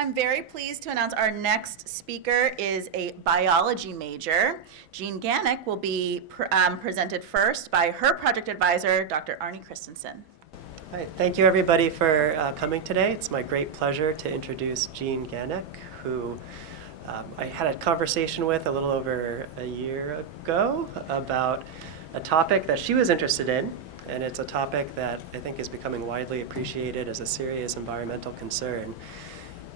I'm very pleased to announce our next speaker is a biology major. Jean Gannick will be presented first by her project advisor, Dr. Arnie Christensen. Hi, thank you everybody for coming today. It's my great pleasure to introduce Jean Gannick, who I had a conversation with a little over a year ago about a topic that she was interested in, and it's a topic that I think is becoming widely appreciated as a serious environmental concern.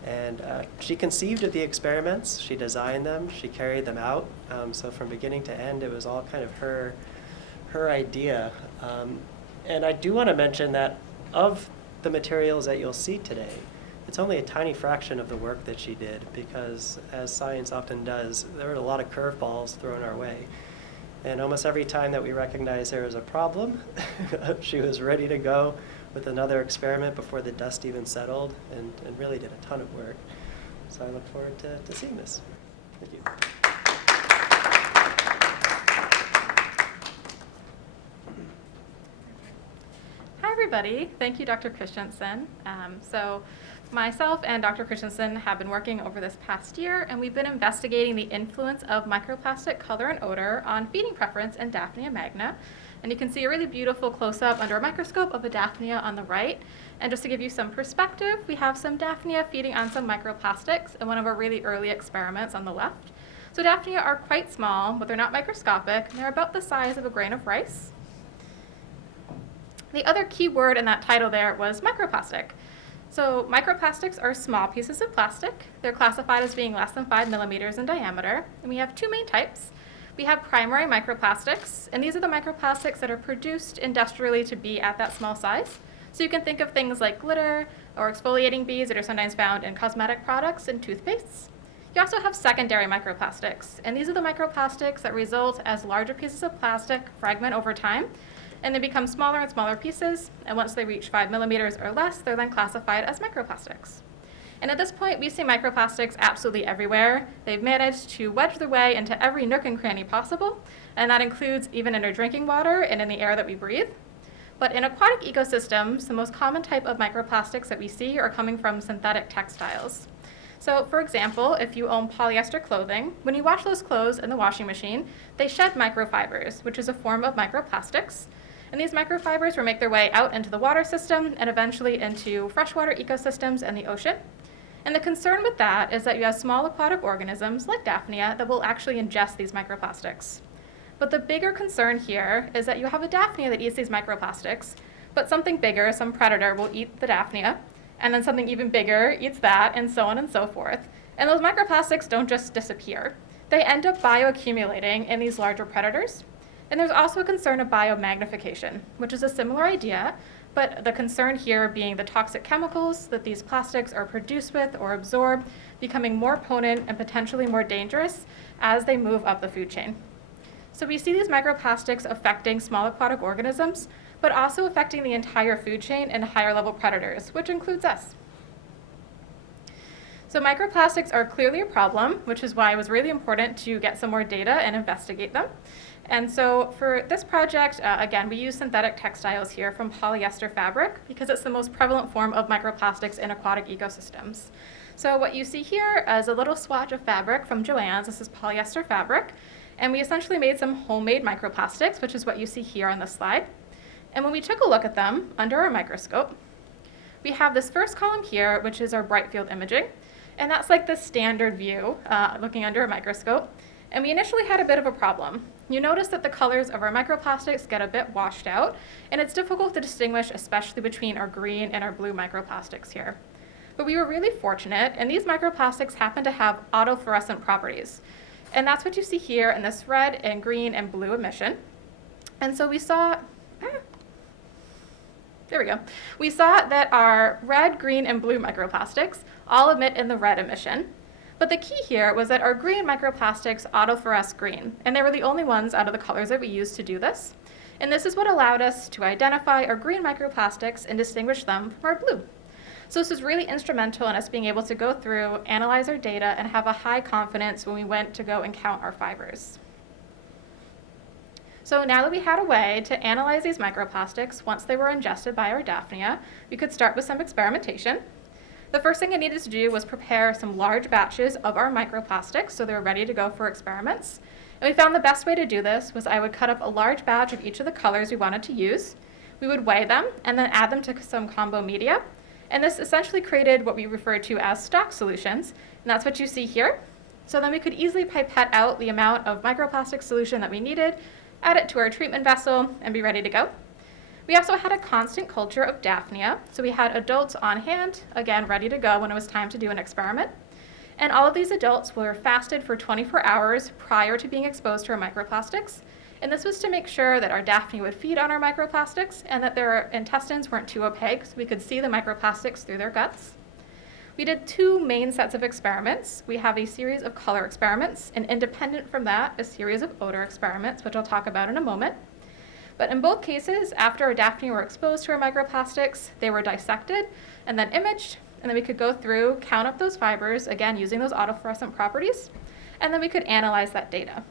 And she conceived of the experiments, she designed them, she carried them out. So from beginning to end, it was all kind of her idea. And I do want to mention that of the materials that you'll see today, it's only a tiny fraction of the work that she did, because as science often does, there were a lot of curveballs thrown our way. And almost every time that we recognized there was a problem, she was ready to go with another experiment before the dust even settled, and really did a ton of work. So I look forward to seeing this. Thank you. Hi, everybody. Thank you, Dr. Christensen. So myself and Dr. Christensen have been working over this past year, and we've been investigating the influence of microplastic color and odor on feeding preference in Daphnia magna. And you can see a really beautiful close-up under a microscope of a Daphnia on the right. And just to give you some perspective, we have some Daphnia feeding on some microplastics in one of our really early experiments on the left. So Daphnia are quite small, but they're not microscopic, and they're about the size of a grain of rice. The other key word in that title there was microplastic. So microplastics are small pieces of plastic. They're classified as being less than 5 millimeters in diameter, and we have two main types. We have primary microplastics, and these are the microplastics that are produced industrially to be at that small size. So you can think of things like glitter or exfoliating beads that are sometimes found in cosmetic products and toothpastes. You also have secondary microplastics, and these are the microplastics that result as larger pieces of plastic fragment over time, and they become smaller and smaller pieces, and once they reach 5 millimeters or less, they're then classified as microplastics. And at this point, we see microplastics absolutely everywhere. They've managed to wedge their way into every nook and cranny possible, and that includes even in our drinking water and in the air that we breathe. But in aquatic ecosystems, the most common type of microplastics that we see are coming from synthetic textiles. So for example, if you own polyester clothing, when you wash those clothes in the washing machine, they shed microfibers, which is a form of microplastics. And these microfibers will make their way out into the water system and eventually into freshwater ecosystems and the ocean. And the concern with that is that you have small aquatic organisms like Daphnia that will actually ingest these microplastics. But the bigger concern here is that you have a Daphnia that eats these microplastics, but something bigger, some predator, will eat the Daphnia, and then something even bigger eats that, and so on and so forth. And those microplastics don't just disappear. They end up bioaccumulating in these larger predators. And there's also a concern of biomagnification, which is a similar idea, but the concern here being the toxic chemicals that these plastics are produced with or absorb becoming more potent and potentially more dangerous as they move up the food chain. So we see these microplastics affecting small aquatic organisms, but also affecting the entire food chain and higher level predators, which includes us. So microplastics are clearly a problem, which is why it was really important to get some more data and investigate them. And so for this project, again, we use synthetic textiles here from polyester fabric because it's the most prevalent form of microplastics in aquatic ecosystems. So what you see here is a little swatch of fabric from Joann's. This is polyester fabric. And we essentially made some homemade microplastics, which is what you see here on the slide. And when we took a look at them under our microscope, we have this first column here, which is our bright field imaging. And that's like the standard view looking under a microscope. And we initially had a bit of a problem. You notice that the colors of our microplastics get a bit washed out, and it's difficult to distinguish, especially between our green and our blue microplastics here. But we were really fortunate, and these microplastics happen to have autofluorescent properties. And that's what you see here in this red and green and blue emission. And so we saw, there we go. We saw that our red, green, and blue microplastics all emit in the red emission. But the key here was that our green microplastics autofluoresce green, and they were the only ones out of the colors that we used to do this. And this is what allowed us to identify our green microplastics and distinguish them from our blue. So this was really instrumental in us being able to go through, analyze our data, and have a high confidence when we went to go and count our fibers. So now that we had a way to analyze these microplastics once they were ingested by our Daphnia, we could start with some experimentation. The first thing I needed to do was prepare some large batches of our microplastics so they were ready to go for experiments. And we found the best way to do this was I would cut up a large batch of each of the colors we wanted to use. We would weigh them and then add them to some combo media. And this essentially created what we refer to as stock solutions, and that's what you see here. So then we could easily pipette out the amount of microplastic solution that we needed, add it to our treatment vessel, and be ready to go. We also had a constant culture of Daphnia, so we had adults on hand, again, ready to go when it was time to do an experiment. And all of these adults were fasted for 24 hours prior to being exposed to our microplastics. And this was to make sure that our Daphnia would feed on our microplastics and that their intestines weren't too opaque so we could see the microplastics through their guts. We did 2 main sets of experiments. We have a series of color experiments, and independent from that, a series of odor experiments, which I'll talk about in a moment. But in both cases, after our Daphnia were exposed to our microplastics, they were dissected and then imaged, and then we could go through, count up those fibers, again, using those autofluorescent properties, and then we could analyze that data.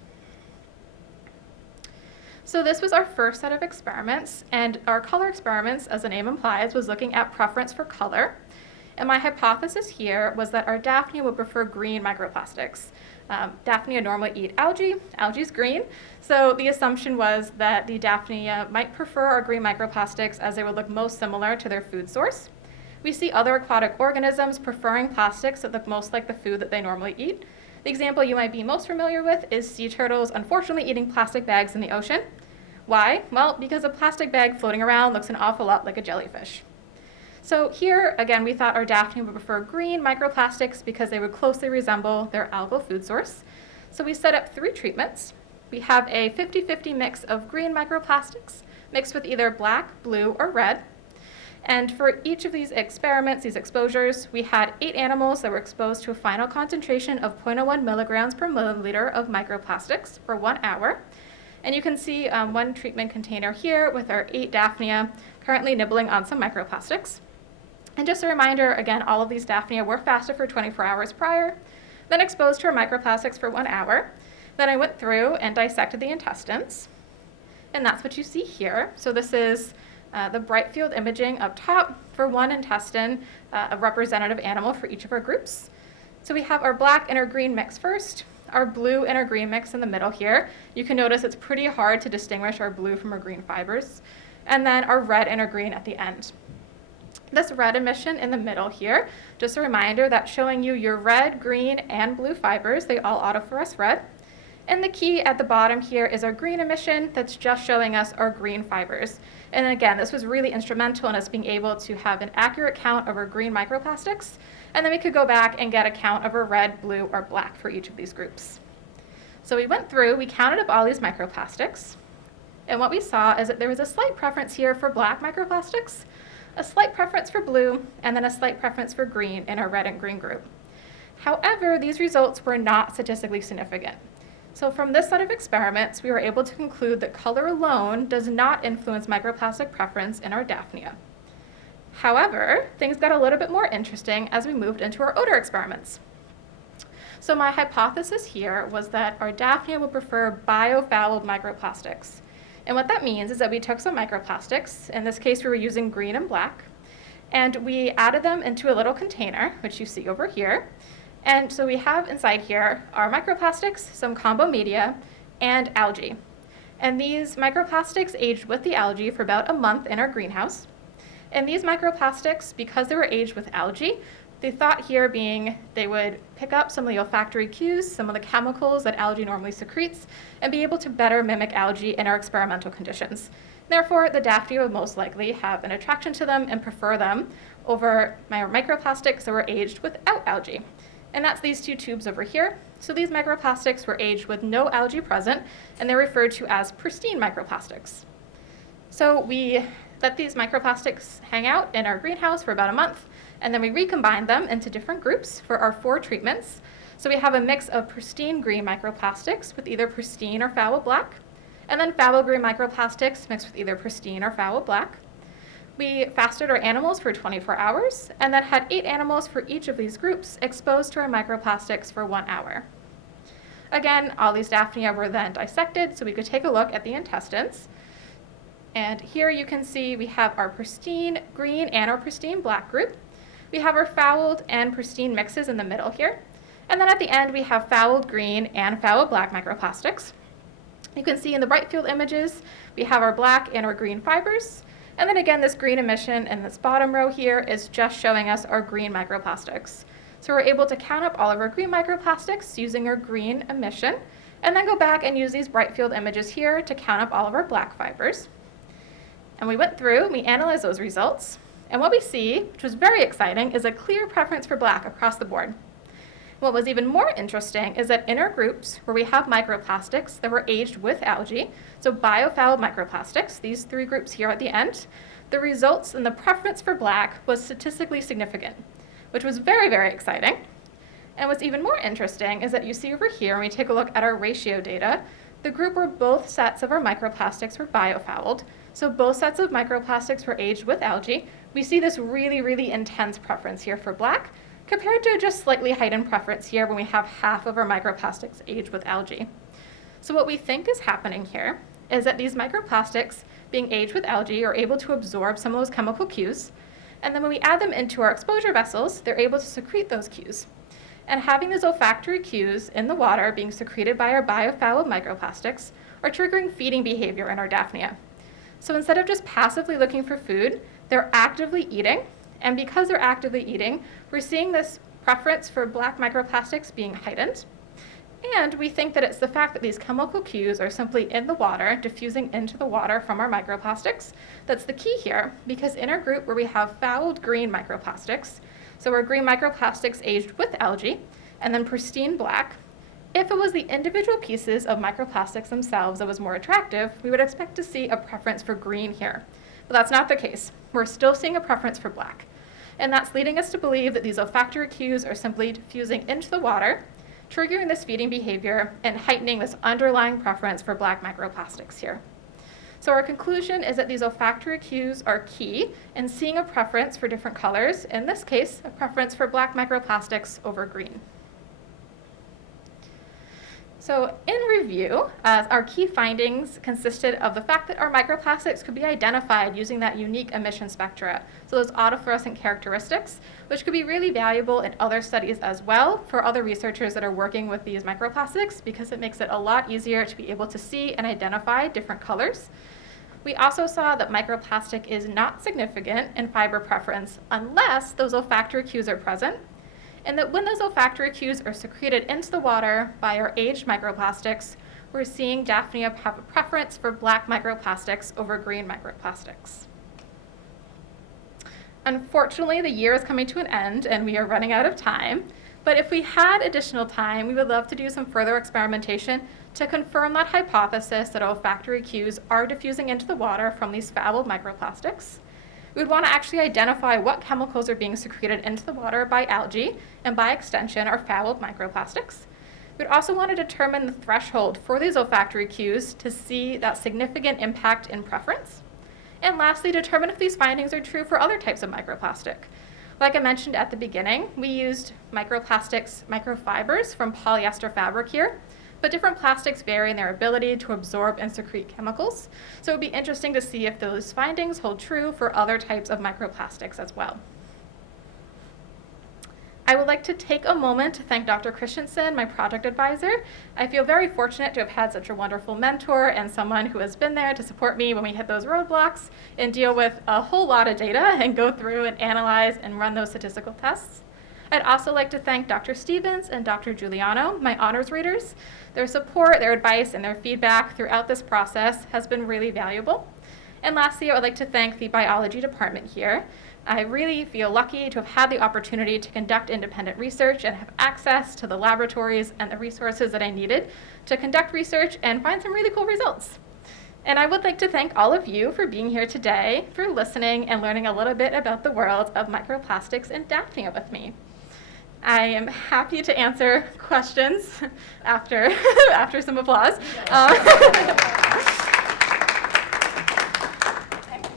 So this was our first set of experiments, and our color experiments, as the name implies, was looking at preference for color. And my hypothesis here was that our Daphnia would prefer green microplastics. Daphnia normally eat algae. Algae's green. So the assumption was that the Daphnia might prefer our green microplastics as they would look most similar to their food source. We see other aquatic organisms preferring plastics that look most like the food that they normally eat. The example you might be most familiar with is sea turtles unfortunately eating plastic bags in the ocean. Why? Well, because a plastic bag floating around looks an awful lot like a jellyfish. So here, again, we thought our Daphnia would prefer green microplastics because they would closely resemble their algal food source. So we set up 3 treatments. We have a 50-50 mix of green microplastics mixed with either black, blue, or red. And for each of these experiments, these exposures, we had 8 animals that were exposed to a final concentration of 0.01 milligrams per milliliter of microplastics for 1 hour. And you can see 1 treatment container here with our 8 Daphnia currently nibbling on some microplastics. And just a reminder, again, all of these Daphnia were fasted for 24 hours prior, then exposed to our microplastics for 1 hour. Then I went through and dissected the intestines, and that's what you see here. So this is the bright field imaging up top for 1 intestine, a representative animal for each of our groups. So we have our black and our green mix first, our blue and our green mix in the middle here. You can notice it's pretty hard to distinguish our blue from our green fibers, and then our red and our green at the end. This red emission in the middle here, just a reminder that's showing you your red, green, and blue fibers. They all autofluoresce red. And the key at the bottom here is our green emission that's just showing us our green fibers. And again, this was really instrumental in us being able to have an accurate count of our green microplastics, and then we could go back and get a count of our red, blue, or black for each of these groups. So we went through, we counted up all these microplastics, and what we saw is that there was a slight preference here for black microplastics, a slight preference for blue, and then a slight preference for green in our red and green group. However, these results were not statistically significant. So from this set of experiments, we were able to conclude that color alone does not influence microplastic preference in our Daphnia. However, things got a little bit more interesting as we moved into our odor experiments. So my hypothesis here was that our Daphnia would prefer biofouled microplastics. And what that means is that we took some microplastics, in this case we were using green and black, and we added them into a little container, which you see over here. And so we have inside here our microplastics, some combo media, and algae. And these microplastics aged with the algae for about a month in our greenhouse. And these microplastics, because they were aged with algae, the thought here being they would pick up some of the olfactory cues, some of the chemicals that algae normally secretes, and be able to better mimic algae in our experimental conditions. Therefore, the Daphnia would most likely have an attraction to them and prefer them over microplastics that were aged without algae. And that's these 2 tubes over here. So these microplastics were aged with no algae present, and they're referred to as pristine microplastics. So we let these microplastics hang out in our greenhouse for about a month, and then we recombined them into different groups for our 4 treatments. So we have a mix of pristine green microplastics with either pristine or foul black, and then foul green microplastics mixed with either pristine or foul black. We fasted our animals for 24 hours, and then had 8 animals for each of these groups exposed to our microplastics for 1 hour. Again, all these Daphnia were then dissected so we could take a look at the intestines. And here you can see we have our pristine green and our pristine black group. We have our fouled and pristine mixes in the middle here. And then at the end, we have fouled green and fouled black microplastics. You can see in the bright field images, we have our black and our green fibers. And then again, this green emission in this bottom row here is just showing us our green microplastics. So we're able to count up all of our green microplastics using our green emission, and then go back and use these bright field images here to count up all of our black fibers. And we went through, we analyzed those results, and what we see, which was very exciting, is a clear preference for black across the board. What was even more interesting is that in our groups where we have microplastics that were aged with algae, so biofouled microplastics, these three groups here at the end, the results in the preference for black was statistically significant, which was very, very exciting. And what's even more interesting is that you see over here, when we take a look at our ratio data, the group where both sets of our microplastics were biofouled, so both sets of microplastics were aged with algae, we see this really, really intense preference here for black, compared to just slightly heightened preference here when we have half of our microplastics aged with algae. So what we think is happening here is that these microplastics being aged with algae are able to absorb some of those chemical cues, and then when we add them into our exposure vessels, they're able to secrete those cues. And having those olfactory cues in the water being secreted by our biofouled microplastics are triggering feeding behavior in our Daphnia. So instead of just passively looking for food, they're actively eating. And because they're actively eating, we're seeing this preference for black microplastics being heightened. And we think that it's the fact that these chemical cues are simply in the water, diffusing into the water from our microplastics, that's the key here, because in our group where we have fouled green microplastics, so our green microplastics aged with algae, and then pristine black, if it was the individual pieces of microplastics themselves that was more attractive, we would expect to see a preference for green here. But that's not the case. We're still seeing a preference for black. And that's leading us to believe that these olfactory cues are simply diffusing into the water, triggering this feeding behavior and heightening this underlying preference for black microplastics here. So our conclusion is that these olfactory cues are key in seeing a preference for different colors, in this case, a preference for black microplastics over green. So in review, our key findings consisted of the fact that our microplastics could be identified using that unique emission spectra, so those autofluorescent characteristics, which could be really valuable in other studies as well for other researchers that are working with these microplastics, because it makes it a lot easier to be able to see and identify different colors. We also saw that microplastic is not significant in fiber preference unless those olfactory cues are present, and that when those olfactory cues are secreted into the water by our aged microplastics, we're seeing Daphnia have a preference for black microplastics over green microplastics. Unfortunately, the year is coming to an end and we are running out of time, but if we had additional time, we would love to do some further experimentation to confirm that hypothesis that olfactory cues are diffusing into the water from these fouled microplastics. We would want to actually identify what chemicals are being secreted into the water by algae, and by extension, our fouled microplastics. We'd also want to determine the threshold for these olfactory cues to see that significant impact in preference. And lastly, determine if these findings are true for other types of microplastic. Like I mentioned at the beginning, we used microplastics microfibers from polyester fabric here, but different plastics vary in their ability to absorb and secrete chemicals. So it would be interesting to see if those findings hold true for other types of microplastics as well. I would like to take a moment to thank Dr. Christensen, my project advisor. I feel very fortunate to have had such a wonderful mentor and someone who has been there to support me when we hit those roadblocks and deal with a whole lot of data and go through and analyze and run those statistical tests. I'd also like to thank Dr. Stevens and Dr. Giuliano, my honors readers. Their support, their advice, and their feedback throughout this process has been really valuable. And lastly, I would like to thank the biology department here. I really feel lucky to have had the opportunity to conduct independent research and have access to the laboratories and the resources that I needed to conduct research and find some really cool results. And I would like to thank all of you for being here today, for listening and learning a little bit about the world of microplastics and Daphnia with me. I am happy to answer questions after some applause. Do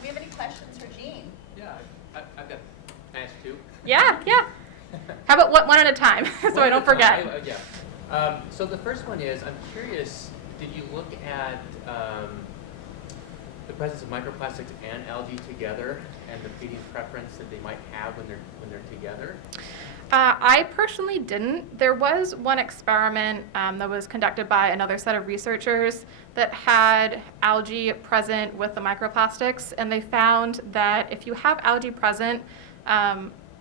we have any questions for Jean? Yeah, I've got, can I ask two? Yeah. How about one at a time, so I don't forget. So the first one is, I'm curious, did you look at the presence of microplastics and algae together and the feeding preference that they might have when they're together? I personally didn't. There was one experiment that was conducted by another set of researchers that had algae present with the microplastics, and they found that if you have algae present,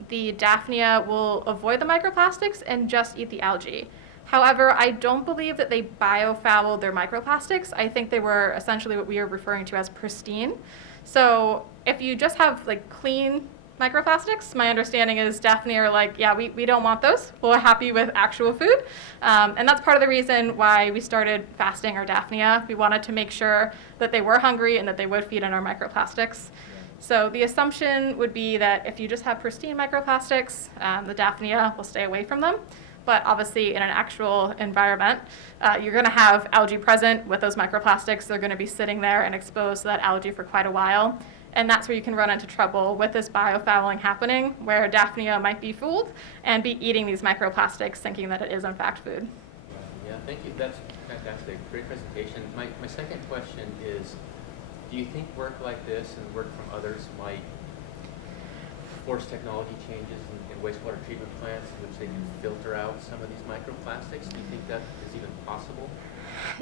the Daphnia will avoid the microplastics and just eat the algae. However, I don't believe that they biofouled their microplastics. I think they were essentially what we are referring to as pristine. So if you just have like clean microplastics, my understanding is Daphnia are like, yeah, we don't want those. We're happy with actual food. And that's part of the reason why we started fasting our Daphnia. We wanted to make sure that they were hungry and that they would feed on our microplastics. So the assumption would be that if you just have pristine microplastics, the Daphnia will stay away from them. But obviously in an actual environment, you're going to have algae present with those microplastics. They're going to be sitting there and exposed to that algae for quite a while. And that's where you can run into trouble with this biofouling happening, where Daphnia might be fooled and be eating these microplastics thinking that it is in fact food. Yeah, thank you. That's fantastic. Great presentation. My second question is, do you think work like this and work from others might force technology changes in wastewater treatment plants in which they can filter out some of these microplastics? Do you think that is even possible?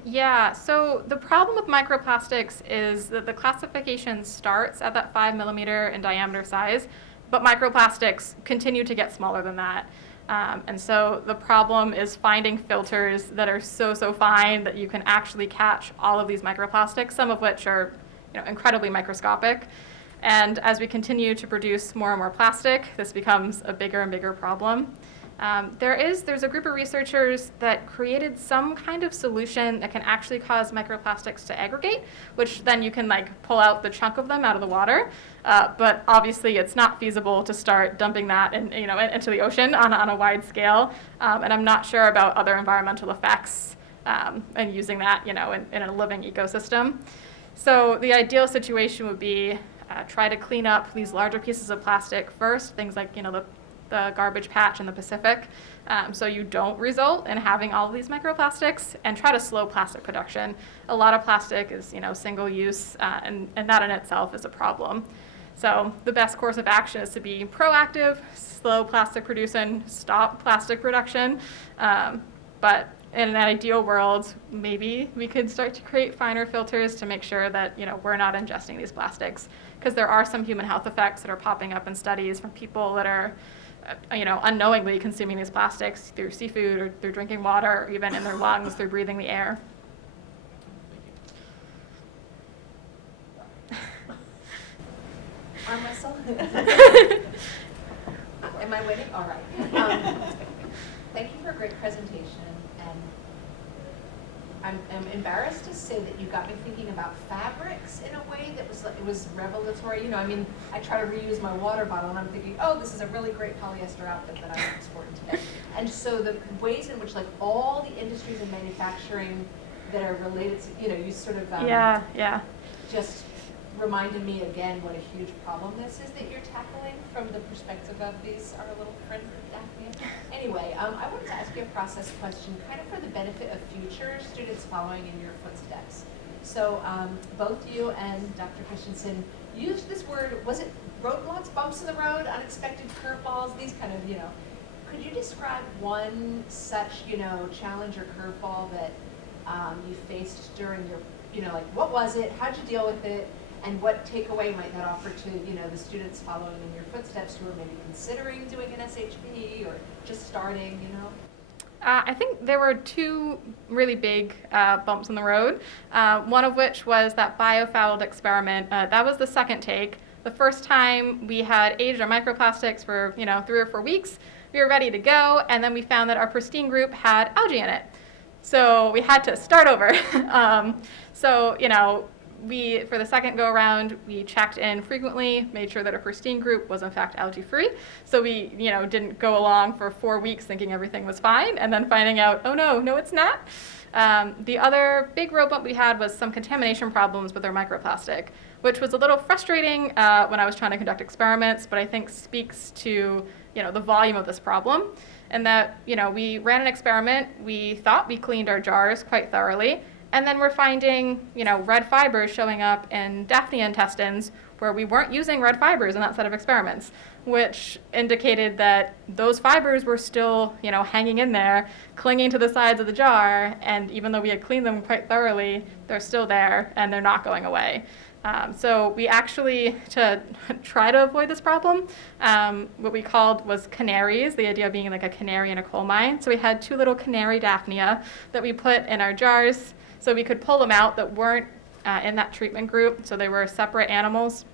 Yeah, so the problem with microplastics is that the classification starts at that 5 millimeter in diameter size, but microplastics continue to get smaller than that. And so the problem is finding filters that are so fine that you can actually catch all of these microplastics, some of which are incredibly microscopic. And as we continue to produce more and more plastic, this becomes a bigger and bigger problem. There's a group of researchers that created some kind of solution that can actually cause microplastics to aggregate, which then you can pull out the chunk of them out of the water. But obviously it's not feasible to start dumping that into the ocean on a wide scale. And I'm not sure about other environmental effects and using that in a living ecosystem. So the ideal situation would be try to clean up these larger pieces of plastic first, things like the garbage patch in the Pacific, so you don't result in having all of these microplastics, and try to slow plastic production. A lot of plastic is single use, and that in itself is a problem. So the best course of action is to be proactive, slow plastic production, stop plastic production, but in an ideal world, maybe we could start to create finer filters to make sure that we're not ingesting these plastics, because there are some human health effects that are popping up in studies from people that are unknowingly consuming these plastics through seafood or through drinking water, or even in their lungs through breathing the air. On myself? Am I waiting? All right. Thank you for a great presentation. And I'm embarrassed to say that you got me thinking about fabrics in a way that was revelatory. I try to reuse my water bottle, and I'm thinking, oh, this is a really great polyester outfit that I'm exporting today. And so the ways in which all the industries and manufacturing that are related to, you sort of just reminded me again what a huge problem this is that you're tackling from the perspective of our little friends of Daphnia. Anyway, I wanted to ask you a process question, kind of for the benefit of future students following in your footsteps. So both you and Dr. Christensen used this word, was it roadblocks, bumps in the road, unexpected curveballs, these kind of, could you describe one such, challenge or curveball that you faced during your, what was it, how'd you deal with it? And what takeaway might that offer to the students following in your footsteps who are maybe considering doing an SHP or just starting? I think there were two really big bumps in the road. One of which was that biofouled experiment. That was the second take. The first time we had aged our microplastics for 3 or 4 weeks. We were ready to go, and then we found that our pristine group had algae in it. So we had to start over. For the second go around, we checked in frequently, made sure that our pristine group was in fact algae-free. So we, didn't go along for 4 weeks thinking everything was fine, and then finding out, oh no, it's not. The other big road bump we had was some contamination problems with our microplastic, which was a little frustrating when I was trying to conduct experiments, but I think speaks to, the volume of this problem. And that, we ran an experiment, we thought we cleaned our jars quite thoroughly, and then we're finding, red fibers showing up in Daphnia intestines where we weren't using red fibers in that set of experiments, which indicated that those fibers were still, hanging in there, clinging to the sides of the jar, and even though we had cleaned them quite thoroughly, they're still there and they're not going away. So we actually, to try to avoid this problem, what we called was canaries, the idea of being like a canary in a coal mine. So we had 2 little canary Daphnia that we put in our jars so we could pull them out that weren't in that treatment group. So they were separate animals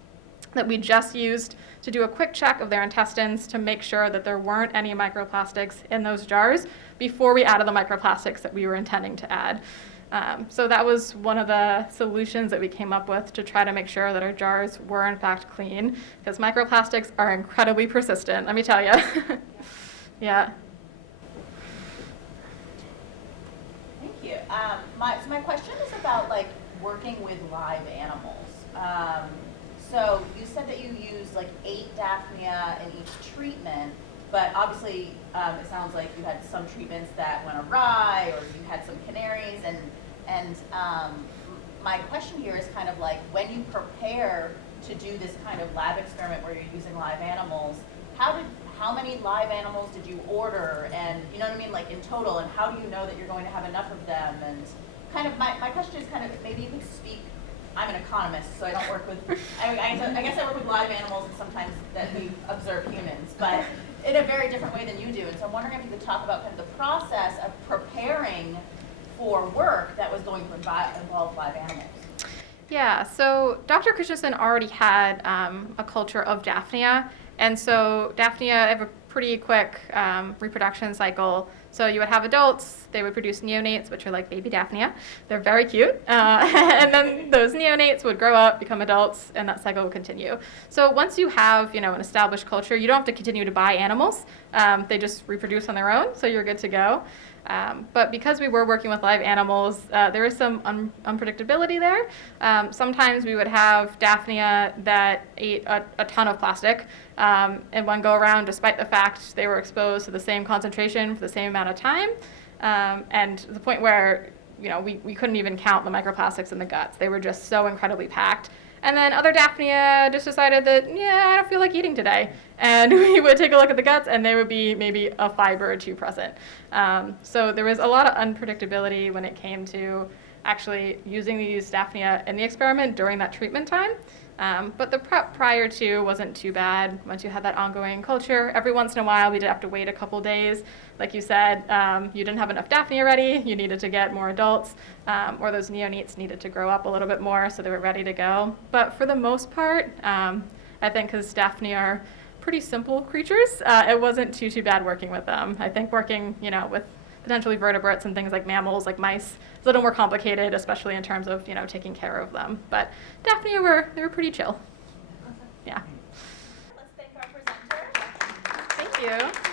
that we just used to do a quick check of their intestines to make sure that there weren't any microplastics in those jars before we added the microplastics that we were intending to add. So that was one of the solutions that we came up with to try to make sure that our jars were in fact clean, because microplastics are incredibly persistent, let me tell you. Yeah. Thank you. So my question is about working with live animals. So you said that you used 8 Daphnia in each treatment, but obviously it sounds like you had some treatments that went awry, or you had some canaries, and my question here is kind of when you prepare to do this kind of lab experiment where you're using live animals, how many live animals did you order, and you know what I mean, in total, and how do you know that you're going to have enough of them? And kind of my question is maybe you could speak. I'm an economist, so I don't work with, I guess I work with live animals and sometimes that we observe humans, but in a very different way than you do. And so I'm wondering if you could talk about kind of the process of preparing for work that was going to involve live animals. Yeah, so Dr. Christensen already had a culture of Daphnia, and so Daphnia have a pretty quick reproduction cycle. So you would have adults, they would produce neonates, which are like baby Daphnia. They're very cute. And then those neonates would grow up, become adults, and that cycle would continue. So once you have, an established culture, you don't have to continue to buy animals. They just reproduce on their own, so you're good to go. But because we were working with live animals, there is some unpredictability there. Sometimes we would have Daphnia that ate a ton of plastic in one go around, despite the fact they were exposed to the same concentration for the same amount of time, and to the point where we couldn't even count the microplastics in the guts. They were just so incredibly packed. And then other Daphnia just decided that, I don't feel like eating today. And we would take a look at the guts, and there would be maybe a fiber or 2 present. So there was a lot of unpredictability when it came to actually using these Daphnia in the experiment during that treatment time. But the prep prior to wasn't too bad. Once you had that ongoing culture, every once in a while we did have to wait a couple days. Like you said, you didn't have enough Daphnia ready, you needed to get more adults, or those neonates needed to grow up a little bit more so they were ready to go. But for the most part, I think because Daphnia are pretty simple creatures, it wasn't too bad working with them. I think working, with potentially vertebrates and things like mammals, like mice, is a little more complicated, especially in terms of, taking care of them. But Daphnia they were pretty chill. Yeah. Let's thank our presenter. Thank you.